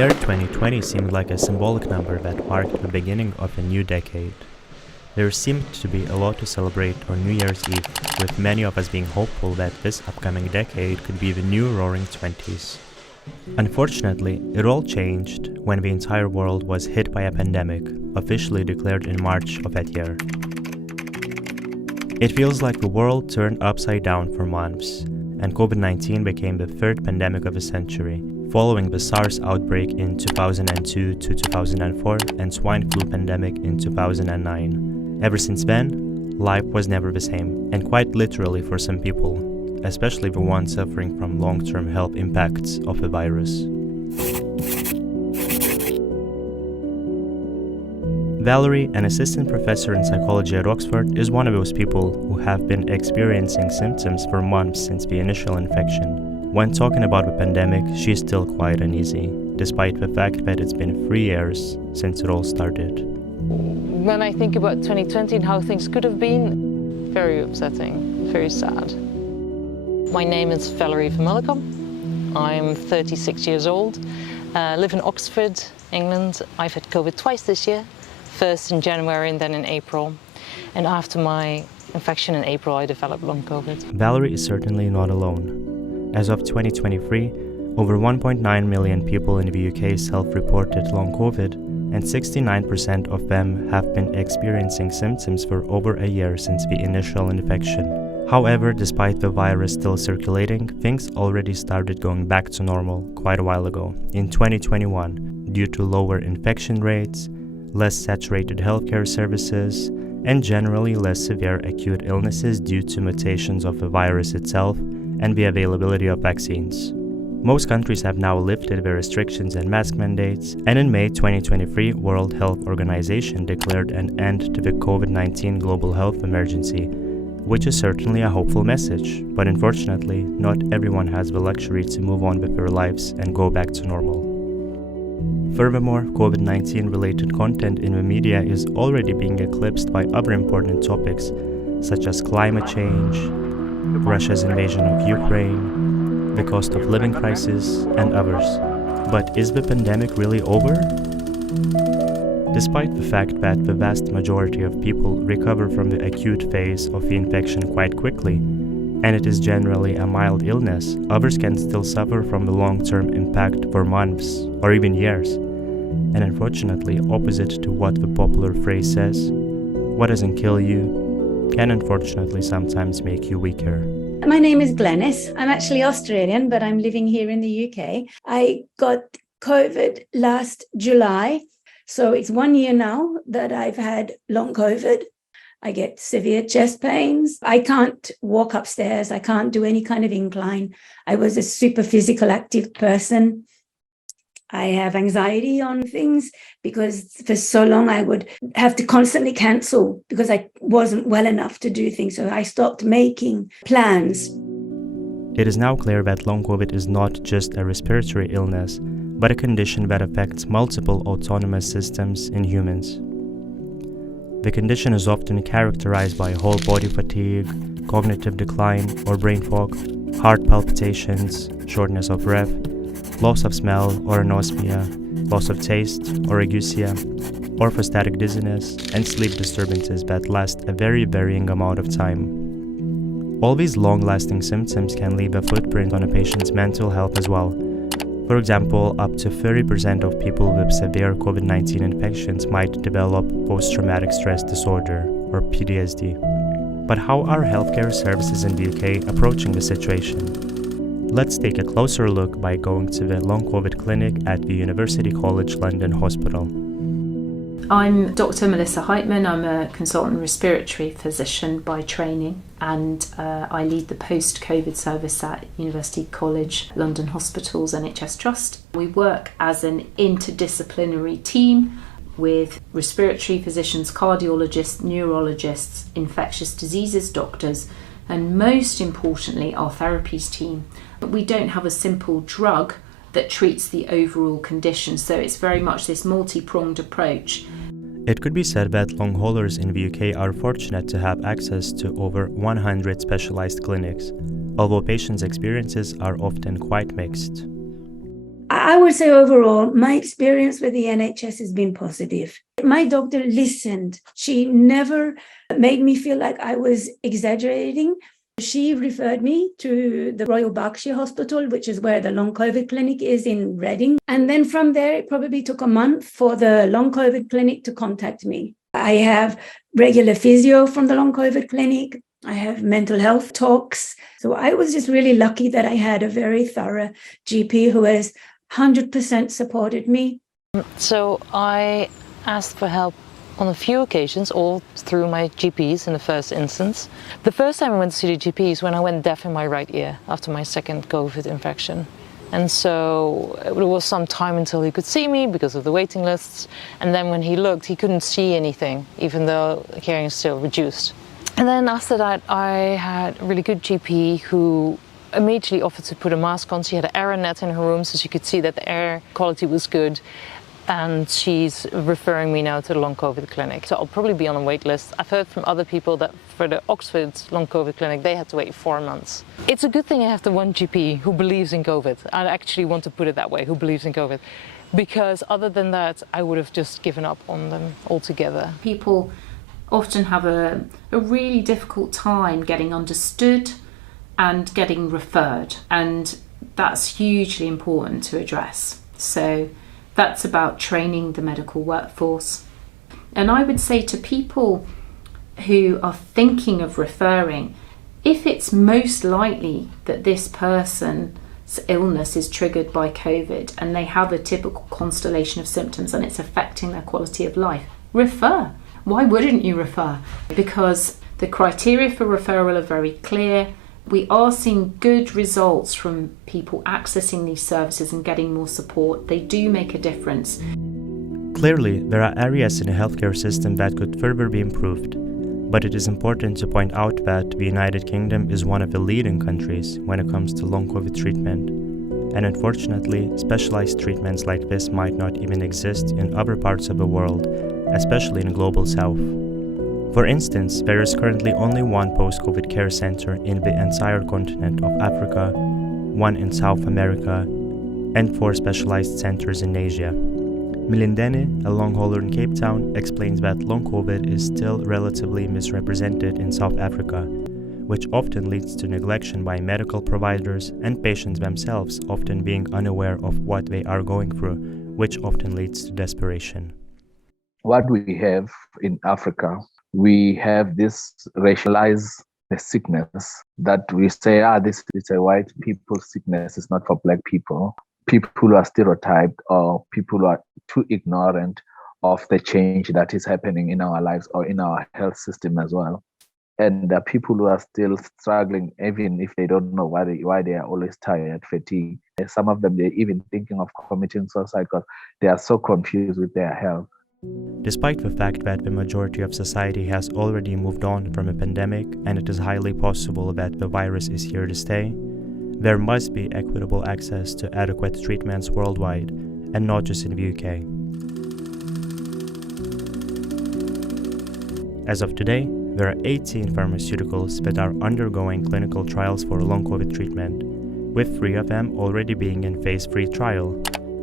year 2020 seemed like a symbolic number that marked the beginning of a new decade. There seemed to be a lot to celebrate on New Year's Eve, with many of us being hopeful that this upcoming decade could be the new roaring 20s. Unfortunately, it all changed when the entire world was hit by a pandemic, officially declared in March of that year. It feels like the world turned upside down for months, and COVID-19 became the third pandemic of the century, following the SARS outbreak in 2002 to 2004 and swine flu pandemic in 2009. Ever since then, life was never the same, and quite literally for some people, especially the ones suffering from long-term health impacts of the virus. Valerie, an assistant professor in psychology at Oxford, is one of those people who have been experiencing symptoms for months since the initial infection. When talking about the pandemic, she's still quite uneasy, despite the fact that it's been 3 years since it all started. When I think about 2020 and how things could have been, very upsetting, very sad. My name is Valerie van Mullikom. I'm 36 years old, live in Oxford, England. I've had COVID twice this year, first in January and then in April. And after my infection in April, I developed long COVID. Valerie is certainly not alone. As of 2023, over 1.9 million people in the UK self-reported long COVID, and 69% of them have been experiencing symptoms for over a year since the initial infection. However, despite the virus still circulating, things already started going back to normal quite a while ago, in 2021, due to lower infection rates, less saturated healthcare services, and generally less severe acute illnesses due to mutations of the virus itself and the availability of vaccines. Most countries have now lifted their restrictions and mask mandates, and in May 2023, World Health Organization declared an end to the COVID-19 global health emergency, which is certainly a hopeful message, but unfortunately, not everyone has the luxury to move on with their lives and go back to normal. Furthermore, COVID-19 related content in the media is already being eclipsed by other important topics, such as climate change, Russia's invasion of Ukraine, the cost of living crisis, and others. But is the pandemic really over? Despite the fact that the vast majority of people recover from the acute phase of the infection quite quickly, and it is generally a mild illness, others can still suffer from the long-term impact for months or even years. And unfortunately, opposite to what the popular phrase says, what doesn't kill you can unfortunately sometimes make you weaker. My name is Glenys. I'm actually Australian, but I'm living here in the UK. I got COVID last July, so it's 1 year now that I've had long COVID. I get severe chest pains. I can't walk upstairs. I can't do any kind of incline. I was a super physical active person. I have anxiety on things because for so long I would have to constantly cancel because I wasn't well enough to do things. So I stopped making plans. It is now clear that long COVID is not just a respiratory illness, but a condition that affects multiple autonomous systems in humans. The condition is often characterized by whole body fatigue, cognitive decline or brain fog, heart palpitations, shortness of breath, loss of smell or anosmia, loss of taste or ageusia, orthostatic dizziness, and sleep disturbances that last a very varying amount of time. All these long-lasting symptoms can leave a footprint on a patient's mental health as well. For example, up to 30% of people with severe COVID-19 infections might develop post-traumatic stress disorder, or PTSD. But how are healthcare services in the UK approaching the situation? Let's take a closer look by going to the long COVID clinic at the University College London Hospital. I'm Dr. Melissa Heitman. I'm a consultant respiratory physician by training, and I lead the post-COVID service at University College London Hospital's NHS Trust. We work as an interdisciplinary team with respiratory physicians, cardiologists, neurologists, infectious diseases doctors, and most importantly, our therapies team. We don't have a simple drug that treats the overall condition, so it's very much this multi-pronged approach. It could be said that long haulers in the UK are fortunate to have access to over 100 specialized clinics, although patients' experiences are often quite mixed. I would say overall, my experience with the NHS has been positive. My doctor listened. She never made me feel like I was exaggerating. She referred me to the Royal Berkshire Hospital, which is where the long COVID clinic is in Reading. And then from there, it probably took a month for the long COVID clinic to contact me. I have regular physio from the long COVID clinic. I have mental health talks. So I was just really lucky that I had a very thorough GP who has 100% supported me. So I asked for help on a few occasions, all through my GPs in the first instance. The first time I went to see the GP is when I went deaf in my right ear after my second COVID infection. And so it was some time until he could see me because of the waiting lists. And then when he looked, he couldn't see anything, even though hearing is still reduced. And then after that, I had a really good GP who immediately offered to put a mask on. She had an air net in her room so she could see that the air quality was good. And she's referring me now to the long COVID clinic. So I'll probably be on a wait list. I've heard from other people that for the Oxford long COVID clinic, they had to wait 4 months. It's a good thing I have the one GP who believes in COVID. I actually want to put it that way, who believes in COVID. Because other than that, I would have just given up on them altogether. People often have a really difficult time getting understood and getting referred. And that's hugely important to address. So that's about training the medical workforce. And I would say to people who are thinking of referring, if it's most likely that this person's illness is triggered by COVID and they have a typical constellation of symptoms and it's affecting their quality of life, refer. Why wouldn't you refer? Because the criteria for referral are very clear. We are seeing good results from people accessing these services and getting more support. They do make a difference. Clearly, there are areas in the healthcare system that could further be improved, but it is important to point out that the United Kingdom is one of the leading countries when it comes to long COVID treatment, and unfortunately, specialized treatments like this might not even exist in other parts of the world, especially in the global south. For instance, there is currently only one post-COVID care center in the entire continent of Africa, one in South America, and 4 specialized centers in Asia. Milindene, a long hauler in Cape Town, explains that long COVID is still relatively misrepresented in South Africa, which often leads to neglection by medical providers and patients themselves often being unaware of what they are going through, which often leads to desperation. What we have in Africa, we have this racialized sickness that we say, this is a white people sickness, it's not for black people. People who are stereotyped or people who are too ignorant of the change that is happening in our lives or in our health system as well. And the people who are still struggling, even if they don't know why they are always tired, fatigued. Some of them, they're even thinking of committing suicide because they are so confused with their health. Despite the fact that the majority of society has already moved on from a pandemic and it is highly possible that the virus is here to stay, there must be equitable access to adequate treatments worldwide, and not just in the UK. As of today, there are 18 pharmaceuticals that are undergoing clinical trials for long COVID treatment, with 3 of them already being in phase 3 trial.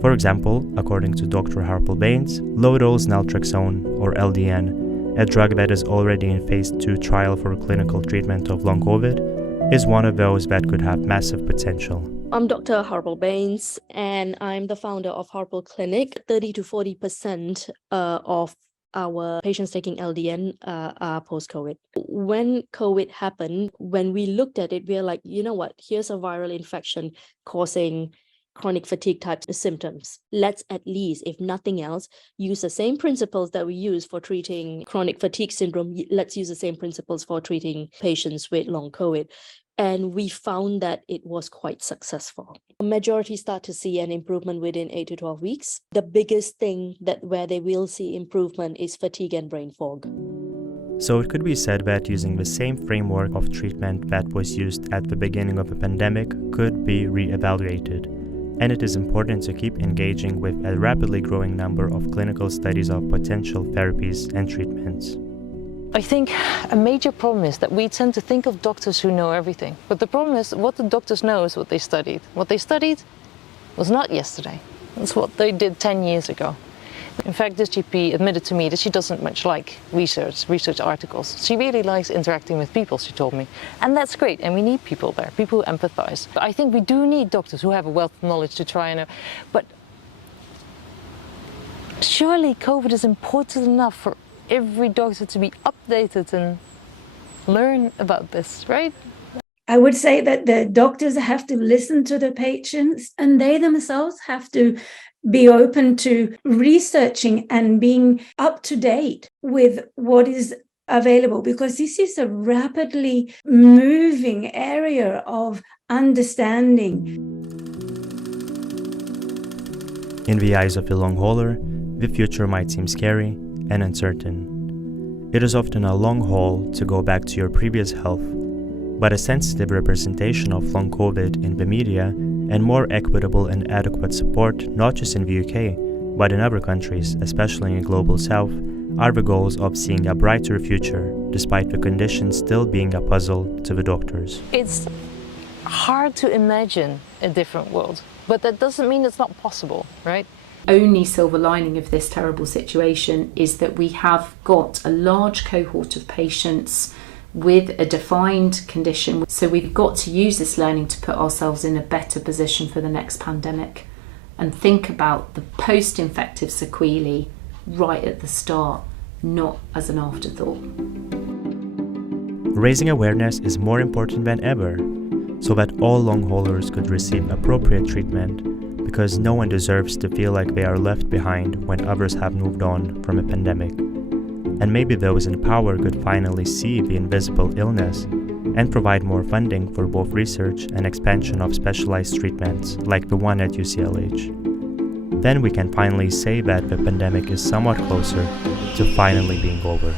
For example, according to Dr. Harpal Baines, low-dose naltrexone, or LDN, a drug that is already in phase 2 trial for clinical treatment of long COVID, is one of those that could have massive potential. I'm Dr. Harpal Baines, and I'm the founder of Harpal Clinic. 30 to 40% of our patients taking LDN are post-COVID. When COVID happened, when we looked at it, we are like, you know what, here's a viral infection causing chronic fatigue type symptoms. Let's at least, if nothing else, use the same principles that we use for treating chronic fatigue syndrome. Let's use the same principles for treating patients with long COVID. And we found that it was quite successful. The majority start to see an improvement within 8 to 12 weeks. The biggest thing where they will see improvement is fatigue and brain fog. So it could be said that using the same framework of treatment that was used at the beginning of the pandemic could be re-evaluated. And it is important to keep engaging with a rapidly growing number of clinical studies of potential therapies and treatments. I think a major problem is that we tend to think of doctors who know everything. But the problem is what the doctors know is what they studied. What they studied was not yesterday. That's what they did 10 years ago. In fact, this GP admitted to me that she doesn't much like research articles. She really likes interacting with people, she told me. And that's great, and we need people there, people who empathize. But I think we do need doctors who have a wealth of knowledge to try and... But surely COVID is important enough for every doctor to be updated and learn about this, right? I would say that the doctors have to listen to the patients, and they themselves have to be open to researching and being up to date with what is available, because this is a rapidly moving area of understanding. In the eyes of a long hauler, the future might seem scary and uncertain. It is often a long haul to go back to your previous health, but a sensitive representation of long COVID in the media and more equitable and adequate support, not just in the UK, but in other countries, especially in the global south, are the goals of seeing a brighter future, despite the conditions still being a puzzle to the doctors. It's hard to imagine a different world, but that doesn't mean it's not possible, right? Only silver lining of this terrible situation is that we have got a large cohort of patients with a defined condition. So we've got to use this learning to put ourselves in a better position for the next pandemic and think about the post-infective sequelae right at the start, not as an afterthought. Raising awareness is more important than ever, so that all long haulers could receive appropriate treatment, because no one deserves to feel like they are left behind when others have moved on from a pandemic. And maybe those in power could finally see the invisible illness and provide more funding for both research and expansion of specialized treatments like the one at UCLH. Then we can finally say that the pandemic is somewhat closer to finally being over.